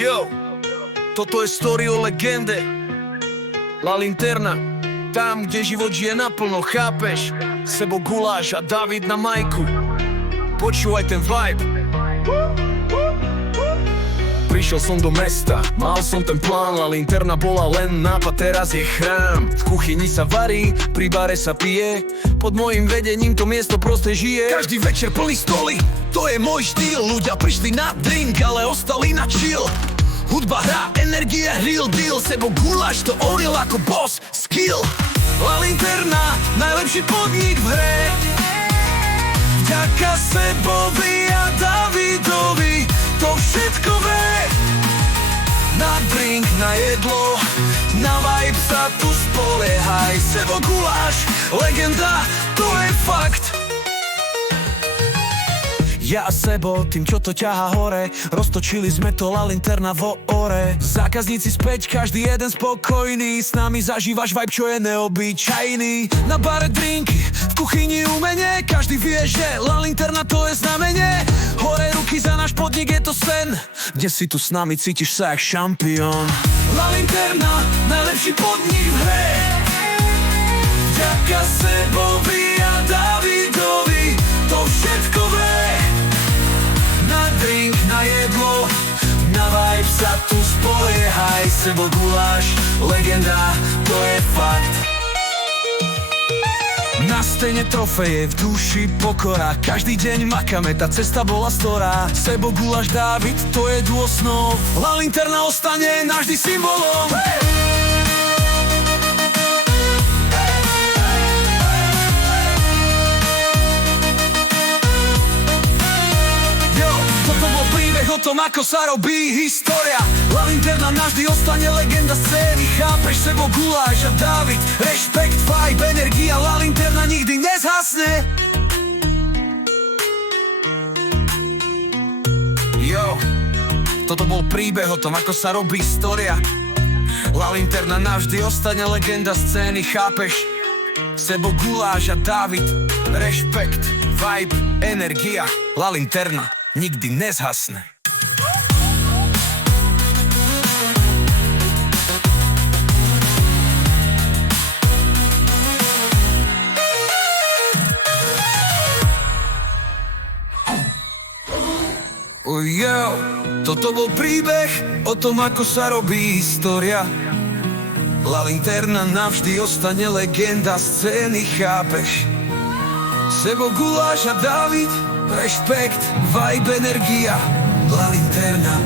Yo, toto je story o legende La Linterna. Tam, kde život žije naplno, chápeš? Sebo Guláš a David na majku. Počúvaj ten vibe. Prišiel som do mesta, mal som ten plán. La Linterna bola len nápad, teraz je chrám. V kuchyni sa varí, pri bare sa pije. Pod mojím vedením to miesto proste žije. Každý večer plný stoly, to je môj štýl. Ľudia prišli na drink, ale ostali na chill. Hudba, hra, energia, real deal. Sebo Guláš to oril ako boss, skill. La Linterna, najlepší podnik v hre. Vďaka Sebovi a Davidovi to všetko vie. Na drink, na jedlo, na vibe sa tu spoliehaj. Sebo Guláš, legenda, to je fakt. Ja a Sebo, tým čo to ťahá hore, roztočili sme to La Linterna vo ore. Zákazníci späť, každý jeden spokojný. S nami zažívaš vibe, čo je neobyčajný. Na bare drinky, v kuchyni umenie. Každý vie, že La Linterna to je znamenie. Hore ruky za náš podnik, je to sen. Kde si tu s nami, cítiš sa jak šampión. La Linterna, najlepší podnik v hre. Vďaka Sebovi a Davidovi to všetko vie. Na drink, na jedlo, na vibe sa tu spoliehaj. Sebo Guláš, legenda, to je fakt. Na stene trofeje, v duši pokora. Každý deň makáme, tá cesta bola storá. Sebo Guláš, David, to je duo snov. La Linterna ostane navždy symbolom. O tom, ako sa robí história. La Linterna navždy ostane legenda scény. Chápeš? Sebo Guláš a David, rešpekt, vibe, energia. La Linterna nikdy nezhasne. Yo, toto bol príbeh o tom, ako sa robí história. La Linterna navždy ostane legenda scény. Chápeš? Sebo Guláš a David, rešpekt, vibe, energia. La Linterna nikdy nezhasne. Yo, toto bol príbeh o tom, ako sa robí história. La Linterna navždy ostane legenda scény, chápeš? Sebo Guláš a David, rešpekt, vibe, energia. La Linterna